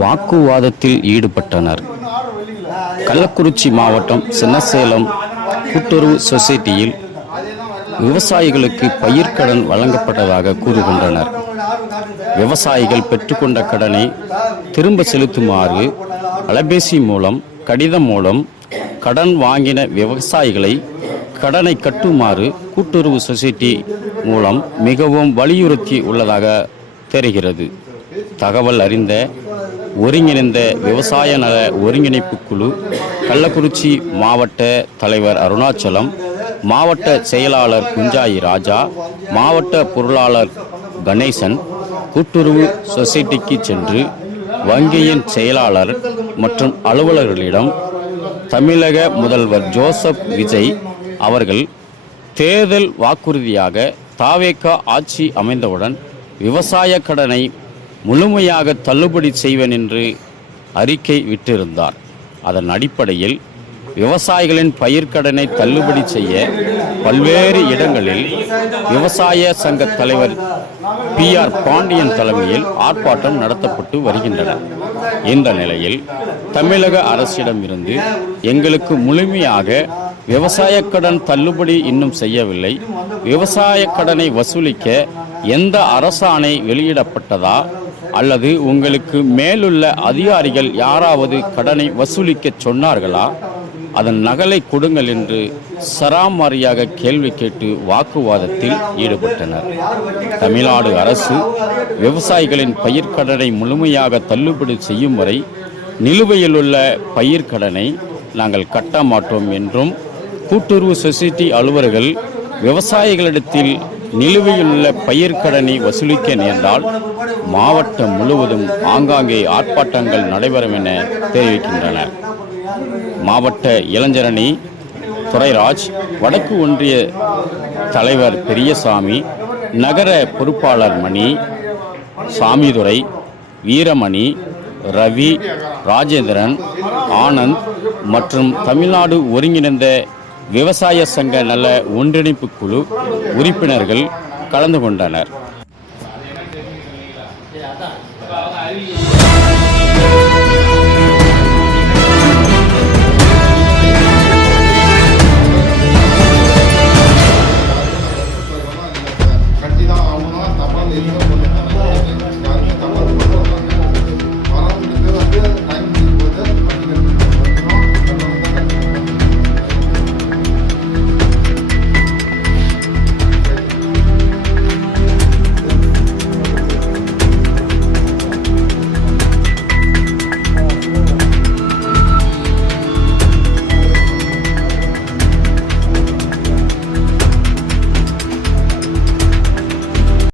வாக்குவாதத்தில் ஈடுபட்டனர். கள்ளக்குறிச்சி மாவட்டம் சின்னசேலம் கூட்டுறவு சொசைட்டியில் விவசாயிகளுக்கு பயிர்க்கடன் வழங்கப்பட்டதாக கூறுகின்றனர். விவசாயிகள் பெற்றுக்கொண்ட கடனை திரும்ப செலுத்துமாறு அலைபேசி மூலம், கடிதம் மூலம் கடன் வாங்கின விவசாயிகளை கடனை கட்டுமாறு கூட்டுறவு சொசைட்டி மூலம் மிகவும் வலியுறுத்தி உள்ளதாக தெரிகிறது. தகவல் அறிந்த ஒருங்கிணைந்த விவசாய நல ஒருங்கிணைப்பு குழு கள்ளக்குறிச்சி மாவட்ட தலைவர் அருணாச்சலம், மாவட்ட செயலாளர் குஞ்சாயி ராஜா, மாவட்ட பொருளாளர் கணேசன் கூட்டுறவு சொசைட்டிக்கு சென்று வங்கியின் செயலாளர் மற்றும் அலுவலர்களிடம் தமிழக முதல்வர் ஜோசப் விஜய் அவர்கள் தேர்தல் வாக்குறுதியாக தாவேகா ஆட்சி அமைந்தவுடன் விவசாய கடனை முழுமையாக தள்ளுபடி செய்வேன் என்று அறிக்கை விட்டிருந்தார். அதன் அடிப்படையில் விவசாயிகளின் பயிர்க்கடனை தள்ளுபடி செய்ய பல்வேறு இடங்களில் விவசாய சங்க தலைவர் PR பாண்டியன் தலைமையில் ஆர்ப்பாட்டம் நடத்தப்பட்டு வருகின்றன. இந்த நிலையில் தமிழக அரசிடம் இருந்து எங்களுக்கு முழுமையாக விவசாய கடன் தள்ளுபடி இன்னும் செய்யவில்லை, விவசாய கடனை வசூலிக்க எந்த அரசாணை வெளியிடப்பட்டதா அல்லது உங்களுக்கு மேலுள்ள அதிகாரிகள் யாராவது கடனை வசூலிக்க சொன்னார்களா, அதன் நகலை கொடுங்கள் என்று சராமாரியாக கேள்வி கேட்டு வாக்குவாதத்தில் ஈடுபட்டனர். தமிழ்நாடு அரசு விவசாயிகளின் பயிர்க்கடனை முழுமையாக தள்ளுபடி செய்யும் வரை நிலுவையில் உள்ள பயிர்க்கடனை நாங்கள் கட்ட மாட்டோம் என்றும், கூட்டுறவு சொசைட்டி அலுவலர்கள் விவசாயிகளிடத்தில் நிலுவையில் உள்ள பயிர்க்கடனை வசூலிக்க நேர்ந்தால் மாவட்டம் முழுவதும் ஆங்காங்கே ஆர்ப்பாட்டங்கள் நடைபெறும் என தெரிவிக்கின்றனர். மாவட்ட இளைஞரணி துரைராஜ், வடக்கு ஒன்றிய தலைவர் பெரியசாமி, நகர பொறுப்பாளர் மணி, சாமிதுரை, வீரமணி, ரவி, ராஜேந்திரன், ஆனந்த் மற்றும் தமிழ்நாடு ஒருங்கிணைந்த விவசாய சங்க நல ஒன்றிணைப்பு குழு உறுப்பினர்கள் கலந்து கொண்டனர்.